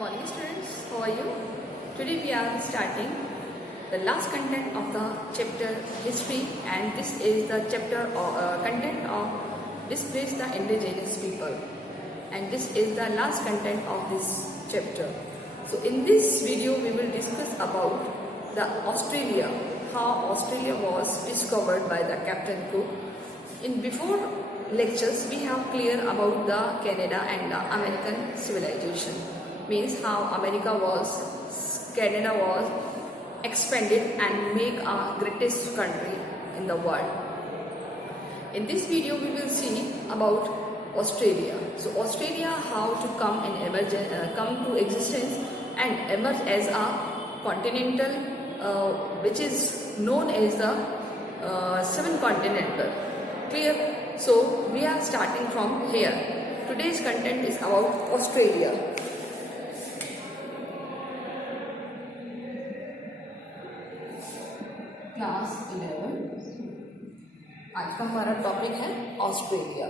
Morning students, how are you? Today we are starting the last content of the chapter history, and this is the chapter content of displace the indigenous people, and this is the last content of this chapter. So in this video we will discuss about the Australia, how Australia was discovered by the Captain Cook. In before lectures we have clear about the Canada and the American civilization, means how Canada was expanded and make a greatest country in the world. In this video we will see about Australia. So Australia, how to come to existence and emerge as a continental which is known as the seven continental. Clear? So we are starting from here. Today's content is about Australia. Class 11, आज का हमारा topic है Australia.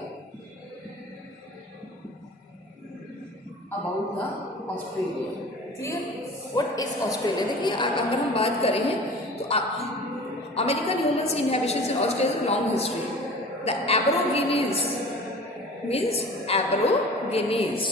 About the Australia. Clear? What is Australia? देखिए अगर हम बात करें तो American humans inhabitation in Australia long history. The Aborigines means Aborigines.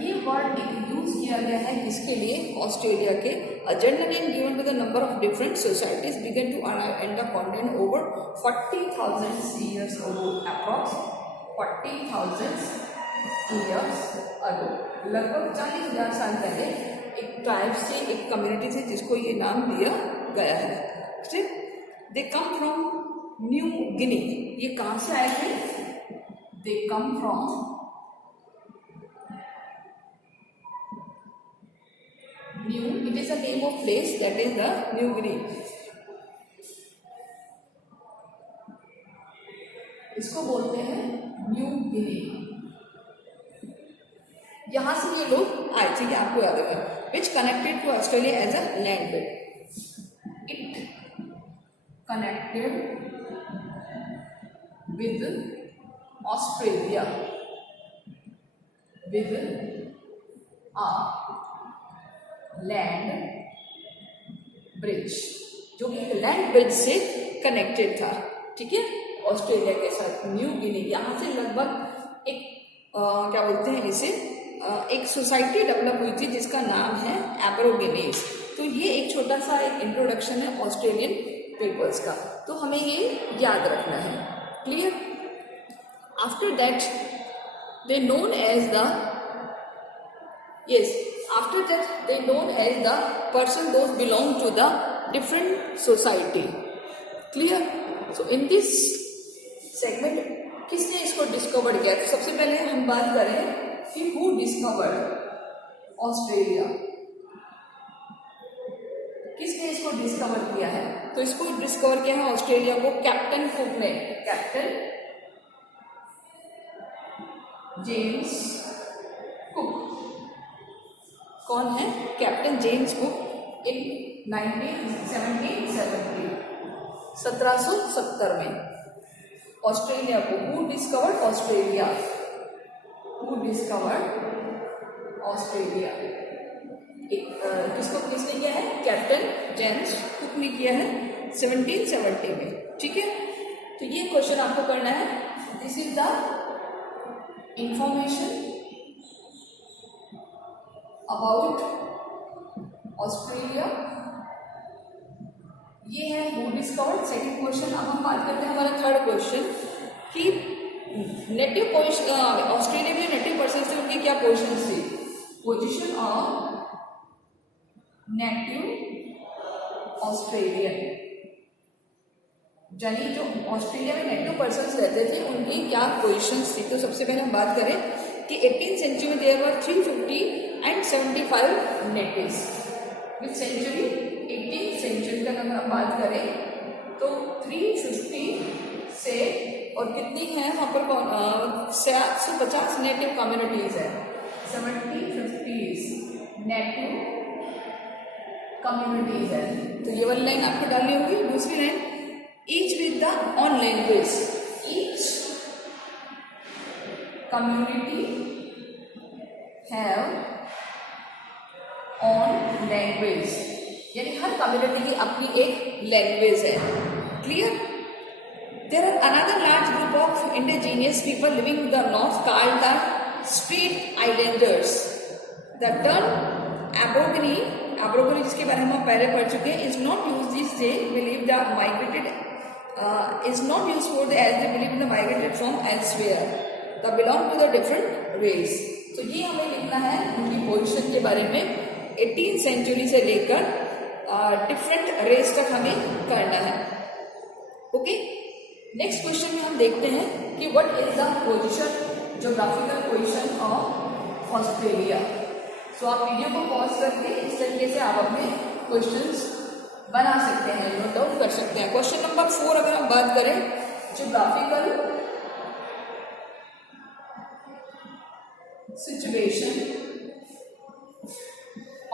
ये वर्ड यूज किया गया है किसके लिए? ऑस्ट्रेलिया के. A general name given to the number of different societies began to arrive in the continent over 40,000 years ago. Approx 40,000 years ago. लगभग 40,000 साल पहले एक ट्राइब से, एक कम्युनिटी से, जिसको ये नाम दिया गया है. ठीक? They come from New Guinea. ये कहाँ से आए थे? They come from New, it is a name of place, that is the New Guinea. इसको बोलते हैं न्यू गिनी. यहां से ये लोग आए थे, ये आपको याद होगा. Which connected to Australia as a land bridge. It connected with Australia with a land bridge, जो कि लैंड ब्रिज से कनेक्टेड था. ठीक है, ऑस्ट्रेलिया के साथ. न्यू गिनी, यहाँ से लगभग एक क्या बोलते हैं इसे, एक सोसाइटी डेवलप हुई थी जिसका नाम है एबरोगिनीज. तो ये एक छोटा सा एक इंट्रोडक्शन है ऑस्ट्रेलियन पीपल्स का, तो हमें ये याद रखना है. Clear? After that they known as the after that they known as the person those belong to the different society. Clear? So in this segment किसने इसको डिस्कवर किया? तो सबसे पहले हम बात करें कि who discovered ऑस्ट्रेलिया. किसने इसको डिस्कवर किया है? तो इसको डिस्कवर किया है ऑस्ट्रेलिया को कैप्टन कुक ने. Captain James cook. कौन है? कैप्टन जेम्स कुक इन 1770 में ऑस्ट्रेलिया को. Who discovered Australia? Who discovered Australia? किसने किया है? कैप्टन जेम्स कुक ने किया है 1770 में. ठीक है, तो ये क्वेश्चन आपको करना है. This is the information about Australia. ये है हु डिस्कवर्ड. Second question. अब हम बात करते हैं हमारा थर्ड क्वेश्चन कि नेटिव ऑस्ट्रेलिया में नेटिव पर्सन से उनकी क्या पोजीशन थी? पोजीशन ऑफ नेटिव ऑस्ट्रेलियन, यानी जो ऑस्ट्रेलिया में नेटिव पर्सन रहते थे उनकी क्या पोजीशन थी. तो सबसे पहले हम बात करें कि 18th सेंचुरी में there were 350 and 75 natives. Which century? 18th century तक अगर हम बात करें तो 350 से, और कितनी है वहाँ पर 750 नेटिव कम्युनिटीज है. 1750 नेटिव कम्युनिटीज है। तो ये वाली लाइन आपको डालनी होगी। दूसरी line, each with the on language, each community have on language, यानी हर कम्युनिटी की अपनी एक लैंग्वेज है। Clear? There are another large group of indigenous people living in the north called the Strait Islanders. The term Aborigine जिसके बारे में हम पहले पढ़ चुके हैं, is not used these days. Believe the migrated is not used for the as they believe in the migrated from elsewhere. They belong to the different race. तो ये हमें लिखना है उनकी पोजीशन के बारे में 18th सेंचुरी से लेकर डिफरेंट रेस तक हमें करना है। ओके, नेक्स्ट क्वेश्चन में हम देखते हैं कि what is the position, geographical position of Australia. So आप वीडियो को पॉज करके इस तरीके से आप अपने क्वेश्चंस बना सकते हैं, नोट डाउन कर सकते हैं। क्वेश्चन नंबर 4 अगर हम बात करें, ज्योग्राफिकल सिचुएशन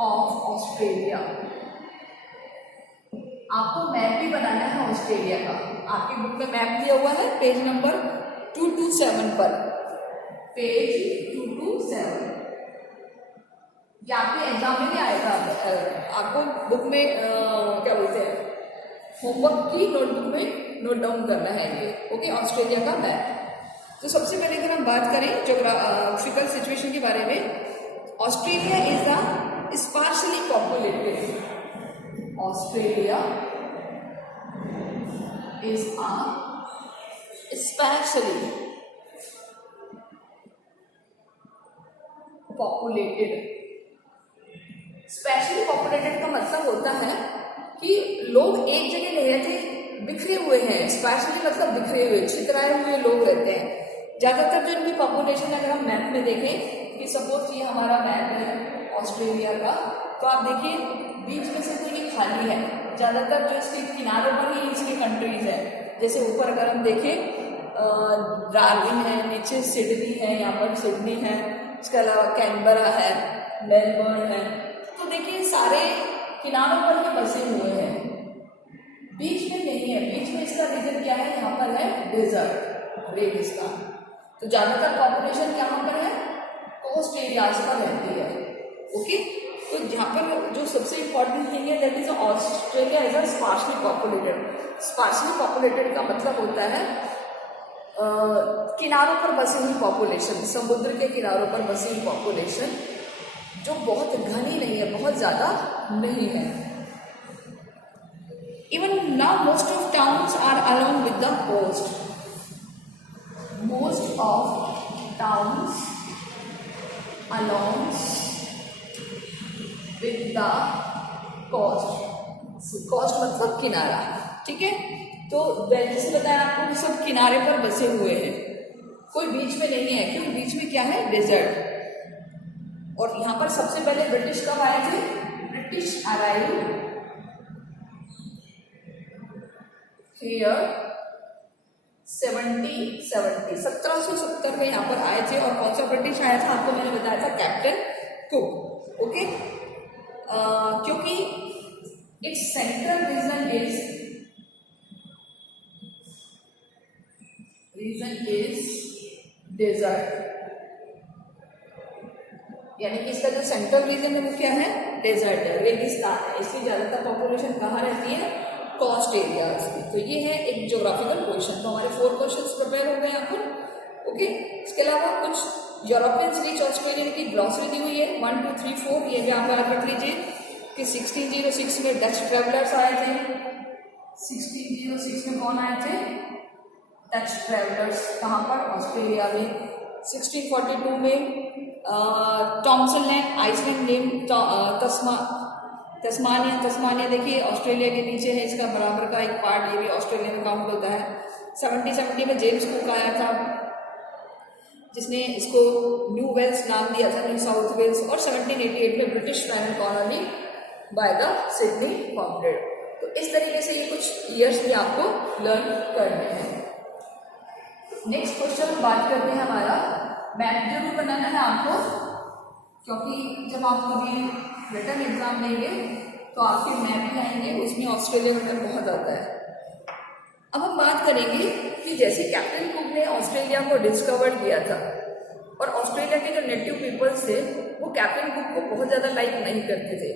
ऑफ ऑस्ट्रेलिया। आपको मैप भी बनाना है ऑस्ट्रेलिया का। आपकी बुक में मैप दिया हुआ है पेज नंबर 227 पर, पेज 227। ये आपके एग्जाम में नहीं आएगा, आपको बुक में क्या बोलते हैं, होमवर्क की नोटबुक में नोट डाउन करना है ये। ओके, ऑस्ट्रेलिया का मैप। तो सबसे पहले अगर हम बात करें ज्योग्राफिकल सिचुएशन के बारे में, Australia is the sparsely populated, Australia is a sparsely populated। Specially populated का मतलब होता है कि लोग एक जगह नहीं रहते, बिखरे हुए हैं। स्पेशली मतलब बिखरे हुए, छितराए हुए लोग रहते हैं। ज्यादातर जो इनकी पॉपुलेशन, अगर हम मैप में देखें कि सपोज ये हमारा मैप है ऑस्ट्रेलिया का, तो आप देखिए बीच में से तो ये खाली है, ज्यादातर जो इसके किनारों पर ही इसकी कंट्रीज है। जैसे ऊपर अगर हम देखें डार्विन है, नीचे सिडनी है, यहाँ पर सिडनी है, इसके अलावा कैनबरा है, मेलबर्न है। तो देखिए सारे किनारों पर ही बसे हुए हैं, बीच में नहीं है। बीच में इसका रीजन क्या है, यहाँ पर है डेजर्ट, रेगिस्तान। तो ज्यादातर पॉपुलेशन कहाँ पर है, कोस्ट एरियाज पर रहती है। ओके, तो यहाँ पर जो सबसे इंपॉर्टेंट थिंग है that is Australia is a sparsely populated. Sparsely populated का मतलब होता है किनारों पर बसी हुई पॉपुलेशन, समुद्र के किनारों पर बसी हुई पॉपुलेशन, जो बहुत घनी नहीं है, बहुत ज्यादा नहीं है। Even now most of towns are along with the coast. Most of towns along with the coast. Coast मतलब किनारा, ठीक है। तो जैसे बताया आपको, सब किनारे पर बसे हुए हैं, कोई बीच में नहीं है। क्यों? बीच में क्या है, डेजर्ट। और यहाँ पर सबसे पहले ब्रिटिश कब आए थे? ब्रिटिश अराइव हियर 1770 में यहाँ पर आए थे। और कौन सा ब्रिटिश आया था? आपको मैंने बताया था कैप्टन कुक। ओके, क्योंकि it's central region is desert, यानी कि इसका जो सेंट्रल रीजन है वो क्या है? डेजर्ट है, रेगिस्तान है। इसकी ज्यादातर पॉपुलेशन कहाँ रहती है? कोस्ट एरियाज में। तो ये है एक ज्योग्राफिकल क्वेश्चन। तो हमारे 4 क्वेश्चंस प्रिपेयर हो गए यहाँ पर। ओके, इसके अलावा कुछ यूरोपियंस रीच ऑस्ट्रेलिया की ग्लॉसरी दी हुई है 1 2 3 4। ये भी आप याद रख लीजिए कि 1606 में डच ट्रेवलर्स आए थे। 1606 में कौन आए थे? Dutch travellers. कहाँ पर? ऑस्ट्रेलिया में। 1642 में Thomson land, island name Tasmania देखिए ऑस्ट्रेलिया के नीचे है, इसका बराबर का एक पार्ट, ये भी ऑस्ट्रेलिया में काउंट होता है। 1770 में जेम्स कुक आया था, जिसने इसको न्यू वेल्स नाम दिया था, न्यू साउथ वेल्स। और 1788 में British panel colony by the Sydney founded. तो इस तरीके से ये कुछ ईयर्स भी आपको लर्न करने हैं। नेक्स्ट क्वेश्चन बात करते हैं हमारा, मैप जरूर बनाना है आपको, क्योंकि जब आप कभी रिटन एग्जाम लेंगे तो आपके मैप में आएंगे, उसमें ऑस्ट्रेलिया का नाम बहुत आता है। अब हम बात करेंगे कि जैसे कैप्टन कुक ने ऑस्ट्रेलिया को डिस्कवर किया था और ऑस्ट्रेलिया के जो नेटिव पीपल्स थे वो कैप्टन कुक को बहुत ज़्यादा लाइक नहीं करते थे।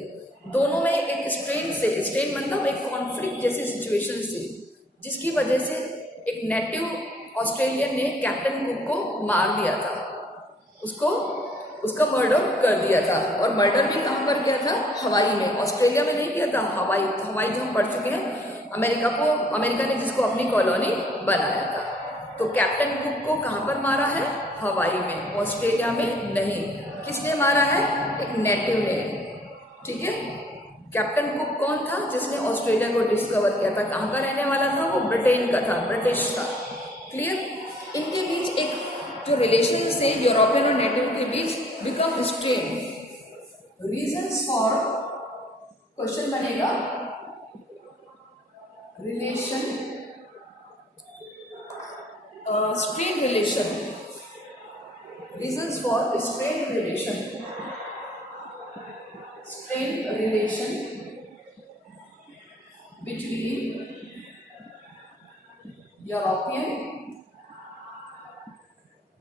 दोनों में एक स्ट्रेन मतलब एक कॉन्फ्लिक्ट जैसी सिचुएशन थी, जिसकी वजह से एक नेटिव ऑस्ट्रेलियन ने कैप्टन कुक को मार दिया था, उसका मर्डर कर दिया था। और मर्डर भी कहाँ पर किया था? हवाई में। ऑस्ट्रेलिया में नहीं किया था, हवाई जो हम पढ़ चुके हैं, अमेरिका ने जिसको अपनी कॉलोनी बनाया था। तो कैप्टन कुक को कहाँ पर मारा है? हवाई में, ऑस्ट्रेलिया में नहीं। किसने मारा है? एक नेटिव ने। ठीक है। कैप्टन कुक कौन था? जिसने ऑस्ट्रेलिया को डिस्कवर किया था। कहाँ का रहने वाला था? वो ब्रिटेन का था, ब्रिटिश था। क्लियर। इनके बीच एक जो रिलेशन से यूरोपियन और नेटिव के बीच become strain. Reasons for, question बनेगा relation, strained relation, reasons for strained relation between European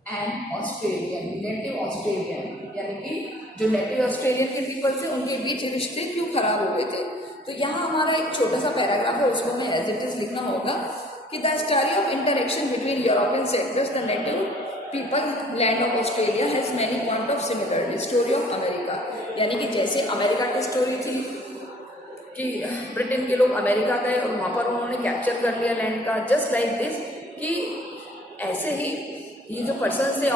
and Australian, native Australian, यानी कि जो नेटिव ऑस्ट्रेलियन के पीपल थे उनके बीच रिश्ते क्यों खराब हो गए थे। तो यहाँ हमारा एक छोटा सा पैराग्राफ है, उसको हमें एज इट इज लिखना होगा कि the story of interaction between European settlers the native people land of Australia has many point of similarity story of America. यानी कि जैसे अमेरिका की स्टोरी थी कि ब्रिटेन के लोग अमेरिका गए और वहाँ पर उन्होंने कैप्चर कर लिया लैंड का, जस्ट लाइक दिस कि ऐसे ही ये जो पर्सन थे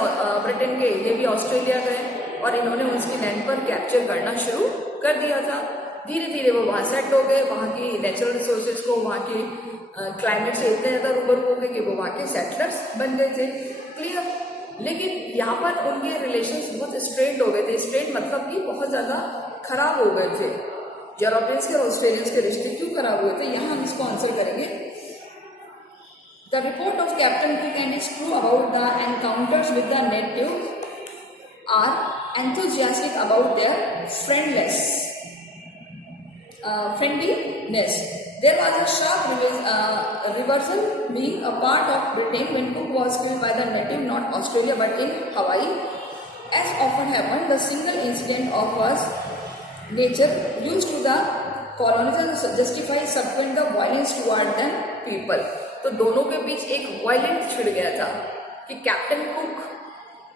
ब्रिटेन के, ये भी ऑस्ट्रेलिया गए और इन्होंने उसकी लैंड पर कैप्चर करना शुरू कर दिया था। धीरे धीरे वो वहाँ सेट हो गए, वहाँ की नेचुरल रिसोर्सेज को, वहाँ की क्लाइमेट से इतने ज़्यादा रूबरू हो गए कि वो वहाँ के सेटलर्स बन गए थे। क्लियर। लेकिन यहाँ पर उनके रिलेशंस बहुत स्ट्रेंड हो गए थे। स्ट्रेंड मतलब कि बहुत ज़्यादा खराब हो गए थे। यूरोपियंस के और ऑस्ट्रेलियंस के रिश्ते क्यों खराब हुए थे, यहाँ हम इसको आंसर करेंगे। The report of captain Cook and his crew about the encounters with the native are enthusiastic about their friendliness. There was a sharp reversal, being a part of Britain when Cook was killed by the native, not Australia but in Hawaii. As often happened, the single incident of was nature used to the colonizers justify subsequent the violence toward the people. तो दोनों के बीच एक violence छिड़ गया था कि captain cook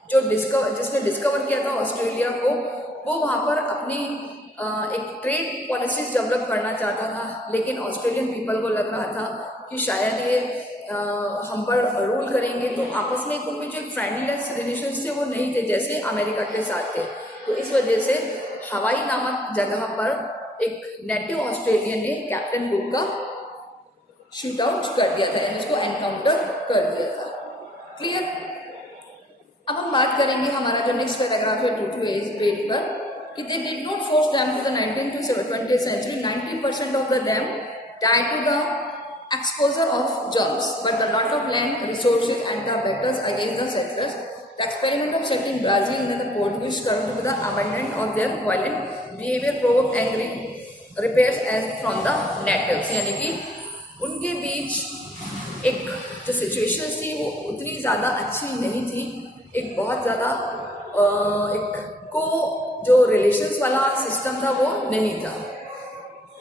जिसने discover किया था ऑस्ट्रेलिया को, वो वहाँ पर अपनी एक ट्रेड पॉलिसीज डेवलप करना चाहता था, लेकिन ऑस्ट्रेलियन पीपल को लग रहा था कि शायद ये हम पर रूल करेंगे। तो आपस में उनमें जो फ्रेंडलीनेस रिलेशन थे वो नहीं थे जैसे अमेरिका के साथ थे। तो इस वजह से हवाई नामक जगह पर एक नेटिव ऑस्ट्रेलियन ने कैप्टन कुक का शूट आउट कर दिया था, यानी उसको एनकाउंटर कर दिया था। क्लियर। अब हम बात करेंगे हमारा जो नेक्स्ट पैराग्राफ है 2 to 8 पर कि they did not force them to the 19th to 20th century. 90% of the dam died to the exposure of germs, but the lot of land resources and the battles against the settlers. The experiment of setting Brazil in the Portuguese country to the abandonment of their violent behavior provoked angry repairs as from the natives. यानी कि उनके बीच एक जो situation थी वो उतनी ज़्यादा अच्छी नहीं थी। एक बहुत ज़्यादा जो रिलेशंस वाला सिस्टम था वो नहीं था,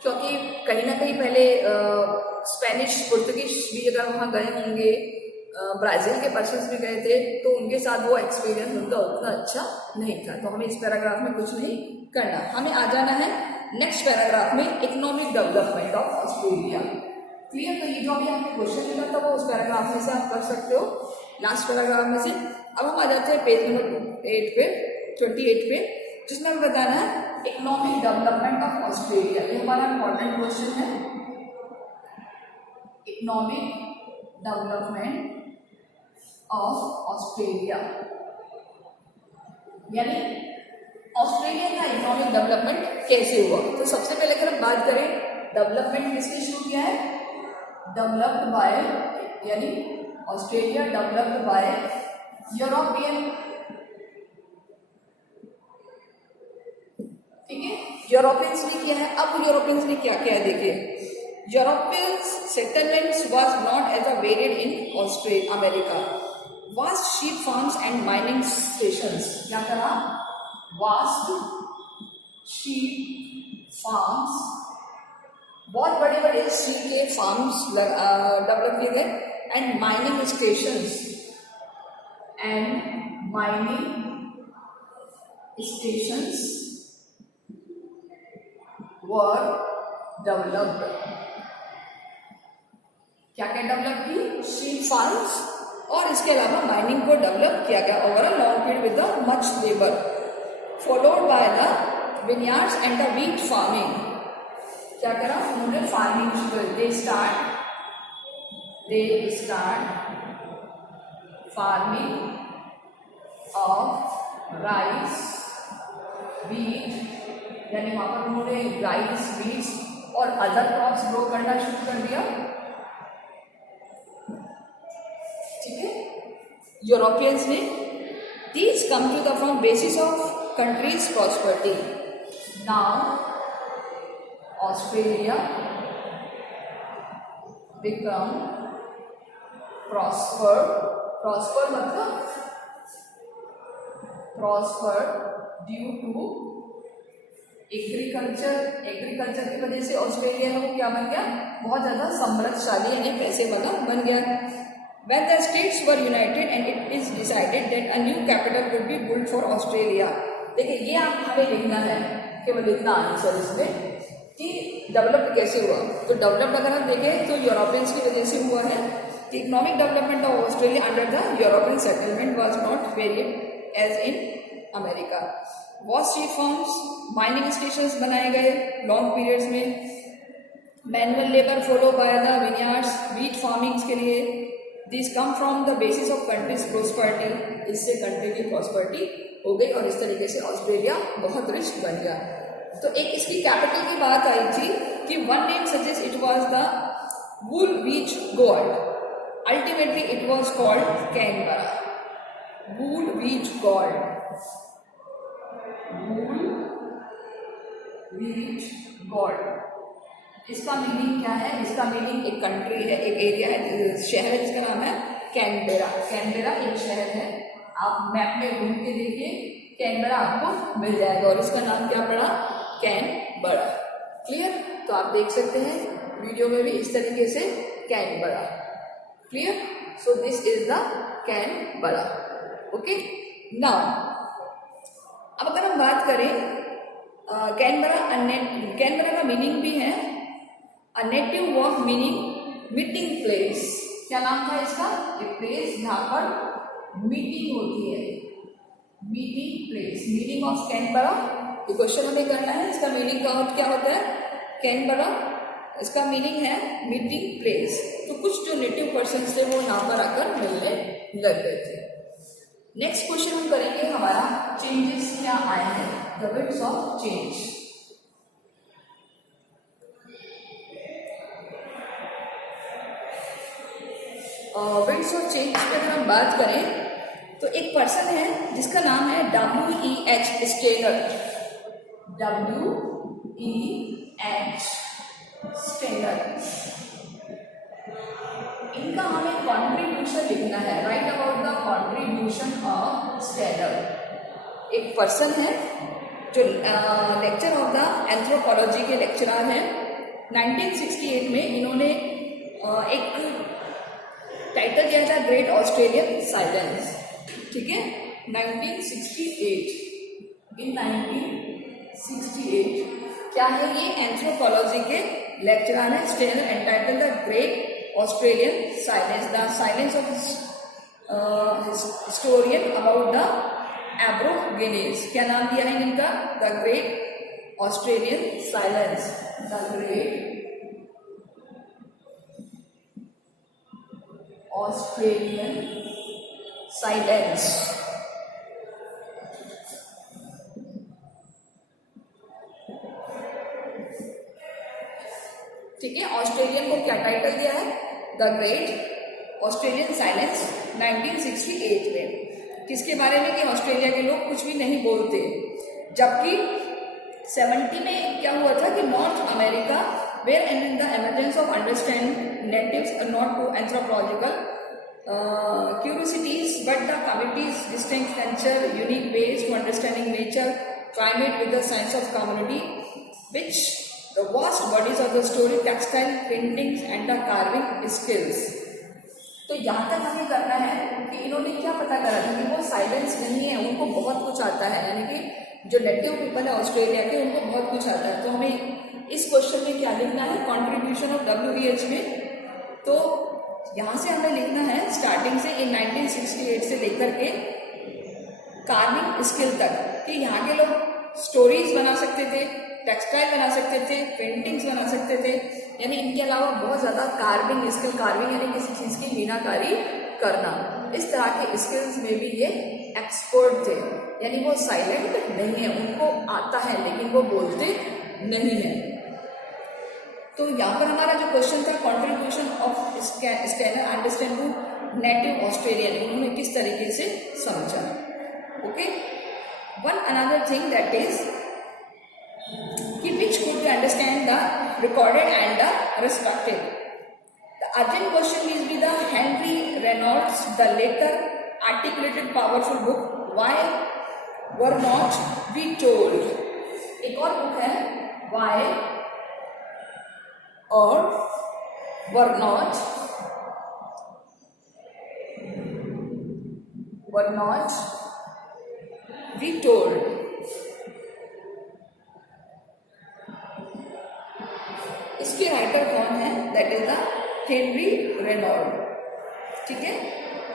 क्योंकि कहीं ना कहीं पहले स्पेनिश पुर्तगीज भी अगर वहाँ गए होंगे, ब्राज़ील के पर्सन्स भी गए थे, तो उनके साथ वो एक्सपीरियंस उनका उतना अच्छा नहीं था। तो हमें इस पैराग्राफ में कुछ नहीं करना, हमें आ जाना है नेक्स्ट पैराग्राफ में, economic development of Australia. Clear. तो ये जो अभी हमने क्वेश्चन मिला था वो उस पैराग्राफ में से आप कर सकते हो, लास्ट पैराग्राफ में से। अब हम आ जाते हैं पेज नंबर 28 पे, जिसमें हमें बताना है इकोनॉमिक डेवलपमेंट ऑफ ऑस्ट्रेलिया। ये हमारा इंपॉर्टेंट क्वेश्चन है, इकोनॉमिक डेवलपमेंट ऑफ ऑस्ट्रेलिया, यानी ऑस्ट्रेलिया का इकोनॉमिक डेवलपमेंट कैसे हुआ। तो सबसे पहले अगर हम बात करें डेवलपमेंट किसने शुरू किया है, डेवलप्ड बाय, यानी ऑस्ट्रेलिया डेवलप्ड बाय यूरोपियन, ठीक है, यूरोपियंस ने किया है। अब यूरोपियंस ने क्या किया देखिए, European settlements was not as a varied in Australia America, vast sheep farms and mining stations. क्या करा, वास्ट शीप फार्म्स, बहुत बड़े बड़े शीप के फार्म्स डेवलप किए गए, and mining stations, and mining stations were developed. क्या क्या डेवलप की, शीप फार्म्स और इसके अलावा माइनिंग को डेवलप किया गया over a long period with the much labour, followed by the vineyards and the wheat farming. क्या करा उन्होंने, farming, they start farming of rice, wheat, यानी वहां पर उन्होंने राइस, व्हीट और अदर क्रॉप्स ग्रो करना शुरू कर दिया। ठीक है, यूरोपियंस ने these come to the from basis of country's prosperity. Now Australia become prosper मतलब prosper due to एग्रीकल्चर की वजह से ऑस्ट्रेलिया को क्या बन गया, बहुत ज्यादा समृद्धशाली यानी पैसे वाला बन गया। When the states were united and it is decided that a new capital would be built for Australia. देखिए ये आप हमें लिखना है, केवल इतना आंसर इसमें कि डेवलप कैसे हुआ। तो डेवलप अगर हम देखें तो यूरोपियंस की वजह से हुआ है कि economic development of Australia under the European settlement was not very as in America. Vast sheep farms, mining stations बनाए गए लॉन्ग पीरियड्स में, manual labour follow by the vineyards, wheat farmings के लिए। This come from the basis of country's prosperity, इससे country की prosperity हो गई और इस तरीके से ऑस्ट्रेलिया बहुत रिच बन गया। तो एक इसकी कैपिटल की बात आई थी कि one name suggest it was the Woolwich God, ultimately it was called Canberra, Woolwich God, Woolwich God. इसका मीनिंग क्या है, इसका मीनिंग एक कंट्री है, एक एरिया है, शहर है जिसका नाम है कैनबेरा। कैनबेरा एक शहर है, आप मैप में घूम के देखिए, कैनबेरा आपको मिल जाएगा और इसका नाम क्या पड़ा, कैनबरा। क्लियर, तो आप देख सकते हैं वीडियो में भी इस तरीके से Canberra. Clear, so this is the Canberra. Okay, now अब अगर हम बात करें कैनबरा का मीनिंग भी है a native work meaning meeting place. क्या नाम था इसका, एक प्लेस जहां पर मीटिंग होती है, meeting place. Meaning of Canberra, ये क्वेश्चन हमें करना है, इसका मीनिंग का अर्थ क्या होता है, कैनबरा, इसका मीनिंग है मीटिंग प्लेस। तो कुछ जो नेटिव पर्सन थे वो यहाँ पर आकर मिलने लग गए थे। नेक्स्ट क्वेश्चन हम करेंगे हमारा चेंजेस क्या आए हैं, the winds of change. Winds of change पे अगर हम बात करें तो एक पर्सन है जिसका नाम है W.E.H. Stanner, W.E.H. स्टेनर। इनका हमें कॉन्ट्रीब्यूशन लिखना है, write about the contribution of Stanner. एक पर्सन है जो लेक्चर ऑफ द एंथ्रोपोलॉजी के लेक्चरर हैं। 1968 में इन्होंने एक टाइटल दिया था ग्रेट ऑस्ट्रेलियन साइलेंस। ठीक है, 1968, इन 1968 क्या है, ये एंथ्रोपोलॉजी के लेक्चरर हैं Stanner, entitle the great Australian silence, the silence of historian about the Aborigines. क्या नाम दिया है इनका, the great Australian silence, the great Australian silence. ठीक है, ऑस्ट्रेलियन को क्या टाइटल दिया है, द ग्रेट ऑस्ट्रेलियन साइलेंस 1968 में। किसके बारे में, कि ऑस्ट्रेलिया के लोग कुछ भी नहीं बोलते, जबकि 70 में क्या हुआ था कि north America where and the emergence of understand natives not to anthropological curiosities but the community's distinct culture, unique ways to understanding nature, climate with the sense of community, which the vast bodies of the story, textile, paintings and the carving skills. तो यहाँ तक हमें करना है कि इन्होंने क्या पता करा था कि वो साइलेंस नहीं है, उनको बहुत कुछ आता है, यानी कि जो नेटिव पीपल है ऑस्ट्रेलिया के उनको बहुत कुछ आता है। तो हमें इस क्वेश्चन में क्या लिखना है, कॉन्ट्रीब्यूशन ऑफ WEH में। तो यहाँ से हमें लिखना है स्टार्टिंग से इन 1968 से लेकर के कार्विंग स्किल तक कि यहाँ के लोग स्टोरीज बना सकते थे, टेक्सटाइल बना सकते थे, पेंटिंग्स बना सकते थे, यानी इनके अलावा बहुत ज़्यादा कार्विंग स्किल, कार्विंग यानी किसी चीज़ की मीनाकारी करना, इस तरह के स्किल्स में भी ये एक्सपर्ट थे। यानी वो साइलेंट नहीं है, उनको आता है लेकिन वो बोलते नहीं है। तो यहाँ पर हमारा जो क्वेश्चन था contribution of Stanner understand to native Australian, उन्होंने किस तरीके से समझा। Okay, one another thing that is कि which could be understand the recorded and the respected. The urgent question is be the Henry Reynolds the later articulated powerful book why were not be told. एक और book है why और were not be told। इसके writer कौन है, that is the Henry Reynold. ठीक है,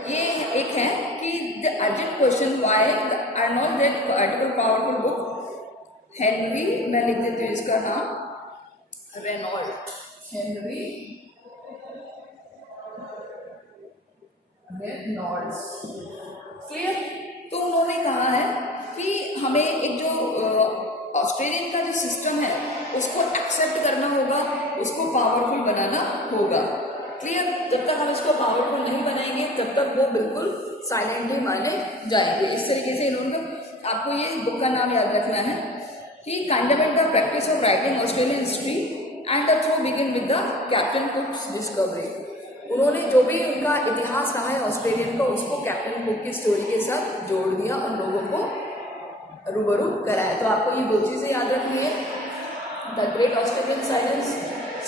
ये एक है कि the urgent question why are not that article powerful book. Henry, मैं लिख देती हूँ इसका नाम, रेनॉल्ड, हेनरी रेनॉल्ड्स। क्लियर। तो उन्होंने कहा है कि हमें एक जो ऑस्ट्रेलियन का जो सिस्टम है उसको एक्सेप्ट करना होगा, उसको पावरफुल बनाना होगा। क्लियर। जब तक हम इसको पावरफुल नहीं बनाएंगे तब तक वो बिल्कुल साइलेंट ही माने जाएंगे। इस तरीके से इन्होंने, आपको ये बुक का नाम याद रखना है कि condemned the practice of writing Australian history and the through begin with the Captain Cook's discovery. उन्होंने जो भी उनका इतिहास रहा है ऑस्ट्रेलियन का, उसको कैप्टन कुक की स्टोरी के साथ जोड़ दिया और लोगों को रूबरू कराया। तो आपको ये दो चीज़ें याद रखनी है, the great Australian silence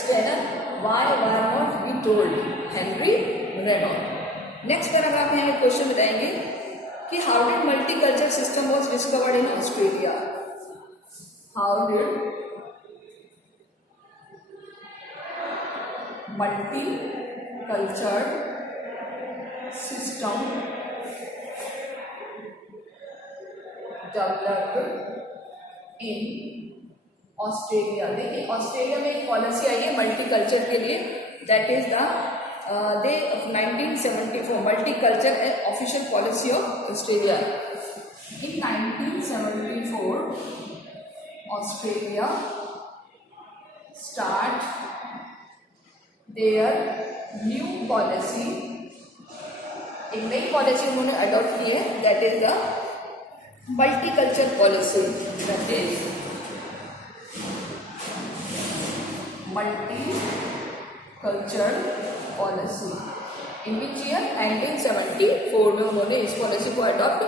scanner, why were not be told, Henry Reynold. Next paragraph में हमें क्वेश्चन बताएंगे कि how did multi culture system was discovered in Australia. How did multi-cultured system developed in Australia. देखिए Australia में एक policy आई है multi culture के लिए, that is the day of 1974 multi culture official policy of Australia. In 1974 Australia start their new policy, एक नई policy उन्होंने अडॉप्ट की है, that is the multiculture policy. That is multiculture policy in which year 1974 में उन्होंने इस policy को adopt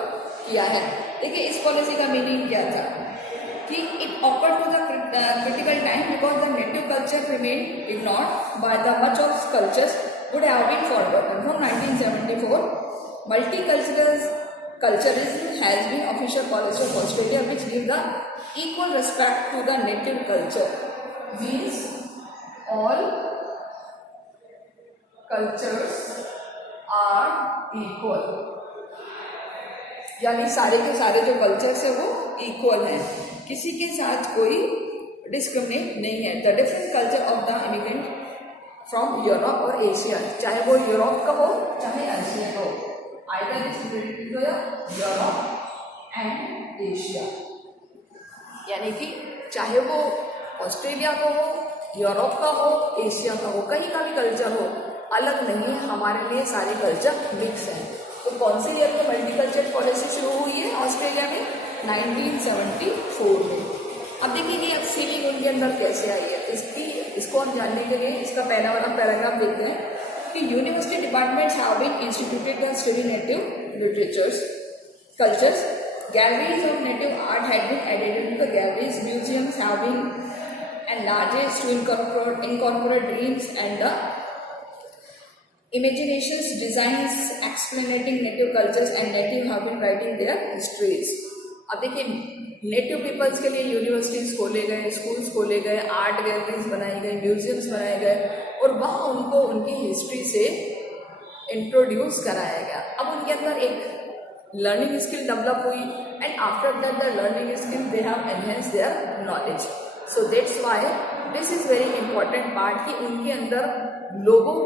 किया है। देखिए इस पॉलिसी का मीनिंग क्या था कि it offered to the critical time because the native culture remained ignored by the much of cultures would have been forgotten. From 1974, multiculturalism has been official policy of Australia, which give the equal respect to the native culture. Means all cultures are equal. यानी सारे के सारे जो cultures है वो equal है, किसी के साथ कोई डिस्क्रिमिनेट नहीं है। The different culture of the immigrant from Europe और एशिया, चाहे वो यूरोप का हो चाहे एशिया का हो, either is related to Europe and Asia. यानी कि चाहे वो ऑस्ट्रेलिया का हो, यूरोप का हो, एशिया का हो, कहीं का भी कल्चर हो, अलग नहीं है, हमारे लिए सारे कल्चर मिक्स हैं। तो कौन से ईयर में मल्टीकल्चर पॉलिसी शुरू हुई है ऑस्ट्रेलिया में? 1974 में। अब देखिए ये अब फीलिंग उनके अंदर कैसे आई है, इसको हम जानने के लिए इसका पहला वाला पैराग्राफ देखते हैं कि university departments have been instituted the study native literatures cultures, galleries of native art had been added into the galleries, museums have been enlarged to incorporate dreams and the imaginations, designs explaining native cultures and native have been writing their histories. अब देखिए native peoples के लिए universities खोले गए, schools खोले गए, art galleries बनाई गई, म्यूजियम्स बनाए गए और वहाँ उनको उनकी हिस्ट्री से इंट्रोड्यूस कराया गया। अब उनके अंदर एक लर्निंग स्किल डेवलप हुई and after that the learning skill they have enhance their knowledge. So that's why this is very important part कि उनके अंदर लोगों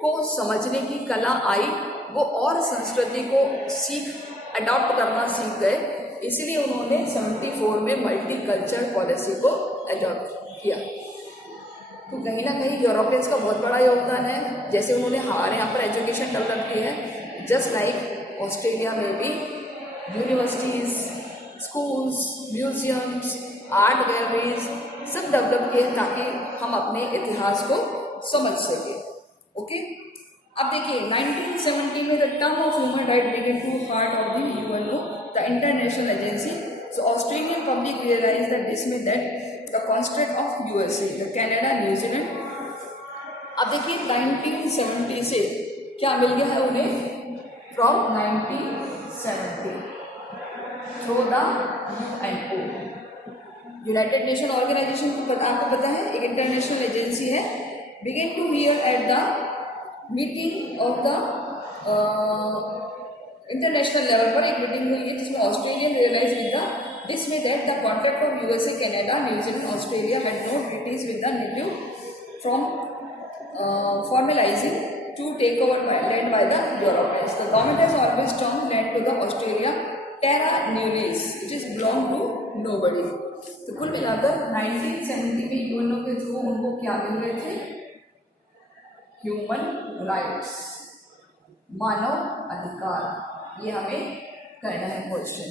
को समझने की कला आई, वो और संस्कृति को अडॉप्ट करना सीख गए, इसलिए उन्होंने 74 में मल्टी कल्चर पॉलिसी को अडॉप्ट किया। तो कहीं ना कहीं यूरोपियंस का बहुत बड़ा योगदान है, जैसे उन्होंने हमारे यहाँ पर एजुकेशन डेवलप की है, जस्ट लाइक ऑस्ट्रेलिया में भी universities, schools, museums, art galleries सब डेवलप किए ताकि हम अपने इतिहास को समझ सके। ओके, अब देखिए 1970 में the term of human right began to heart of the UNO, the international agency. So Australian public realise that this में that the constant of USA, the Canada, New Zealand. अब देखिए 1970 से क्या मिल गया है उन्हें, from 1970 through the UNO, United Nation Organisation को आपको पता है एक इंटरनेशनल एजेंसी है, began to hear at the meeting of the international level पर एक मीटिंग हुई है जिसमें Australia realise with the this में that the contract of USA, Canada, New Zealand, Australia had no treaties with the native from formalizing to take over land by the Europeans. The government has always termed land to the Australia terra nullius, which is belong to nobody. तो कुल मिलाकर 1970 में UNO के through उनको क्या मिल रहे थे, human rights, मानव अधिकार। ये हमें करना है क्वेश्चन।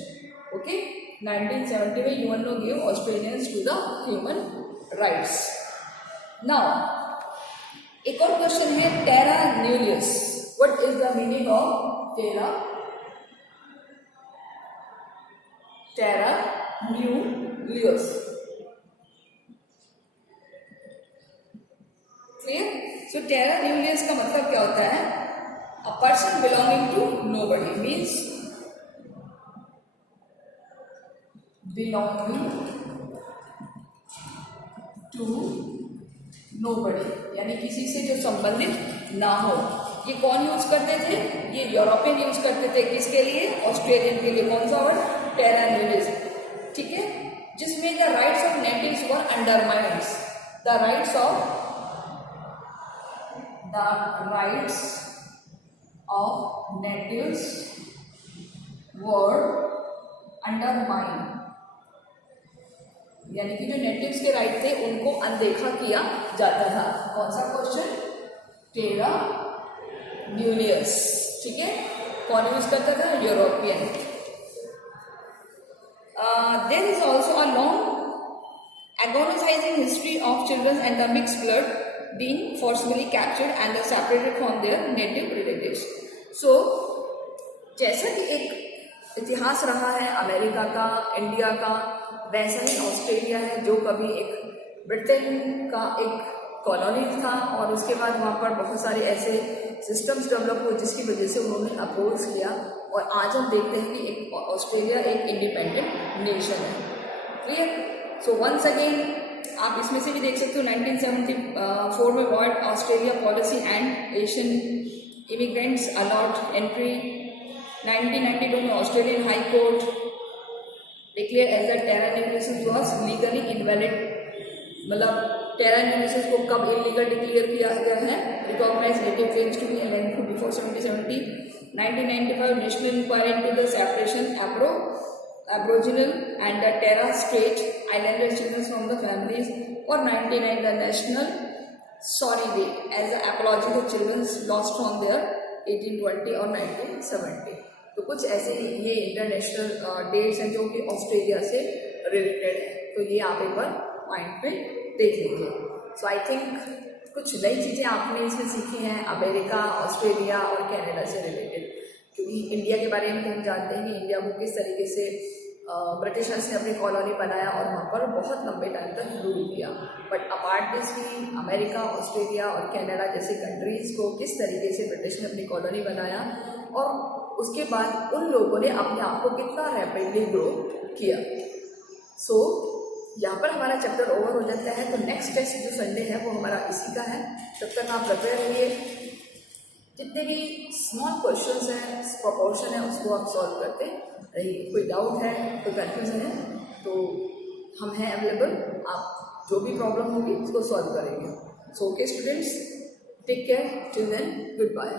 ओके, 1970 में UNO give Australians to the human rights. Now एक और क्वेश्चन है, terra nullius, what is the meaning of terra nullius? Clear? So terra nullius का मतलब क्या होता है, a person belonging to nobody, means belonging to nobody, यानी किसी से जो संबंधित ना हो। ये कौन यूज करते थे, ये यूरोपियन यूज करते थे, किसके लिए, ऑस्ट्रेलियन के लिए। कौन सा वर्ड, टेरा न्यूलियस, ठीक है, जिसमें the rights of natives were undermined, the rights of natives were undermined, यानी कि जो नेटिव्स के राइट थे उनको अनदेखा किया जाता था। कौन सा क्वेश्चन, टेरा न्यूलियस, ठीक है, कौन यूज करता था, European. There is also a long agonising history of children and the mix blood being forcefully captured and separated from their native relatives. So जैसा कि एक इतिहास रहा है अमेरिका का, इंडिया का, वैसा ही ऑस्ट्रेलिया है जो कभी एक ब्रिटेन का एक कॉलोनी था और उसके बाद वहाँ पर बहुत सारे ऐसे सिस्टम्स डेवलप हुए जिसकी वजह से उन्होंने अपोज किया और आज हम देखते हैं कि एक ऑस्ट्रेलिया एक इंडिपेंडेंट नेशन है। क्लियर? सो वंस अगेन आप इसमें से भी देख सकते हो 1974 में world Australia policy and Asian immigrants allot entry. 1992 में Australian high court declare as the terra nullius was legally invalid, मतलब टेरा न्यूलियस को कब इलीगल डिक्लेयर किया गया है, recognise native claims to be land before 1770। 1995 national inquiry into the separation Aboriginal and the Torres strait islander children from the families, और 99 the national sorry day as a apology to children lost from their 1820 और 1970। तो कुछ ऐसे ये international dates हैं जो कि Australia से रिलेटेड है। तो ये आप एक बार माइंड पे देख लीजिए। सो आई थिंक कुछ नई चीज़ें आपने इसमें सीखी हैं अमेरिका, ऑस्ट्रेलिया और कनाडा से रिलेटेड, क्योंकि इंडिया के बारे में हम जानते हैं कि इंडिया को किस तरीके से ब्रिटिशर्स ने अपनी कॉलोनी बनाया और वहाँ पर बहुत लंबे टाइम तक रूल किया। बट अपार्ट दिस भी अमेरिका, ऑस्ट्रेलिया और कनाडा जैसे कंट्रीज़ को किस तरीके से ब्रिटिश ने अपनी कॉलोनी बनाया और उसके बाद उन लोगों ने अपने आप को कितना रैपिडली ग्रो किया। सो यहाँ पर हमारा चैप्टर ओवर हो जाता है। तो नेक्स्ट टेस्ट जो संडे है वो हमारा इसी का है। तब तक आप प्रिपेयर रहिए, जितने भी स्मॉल क्वेश्चंस हैं, प्रोपोर्शन है, उसको आप सॉल्व करते रहिए। कोई डाउट है, कोई कन्फ्यूजन है तो हम हैं अवेलेबल, आप जो भी प्रॉब्लम होगी उसको सॉल्व करेंगे। So okay students, take care, till then good bye.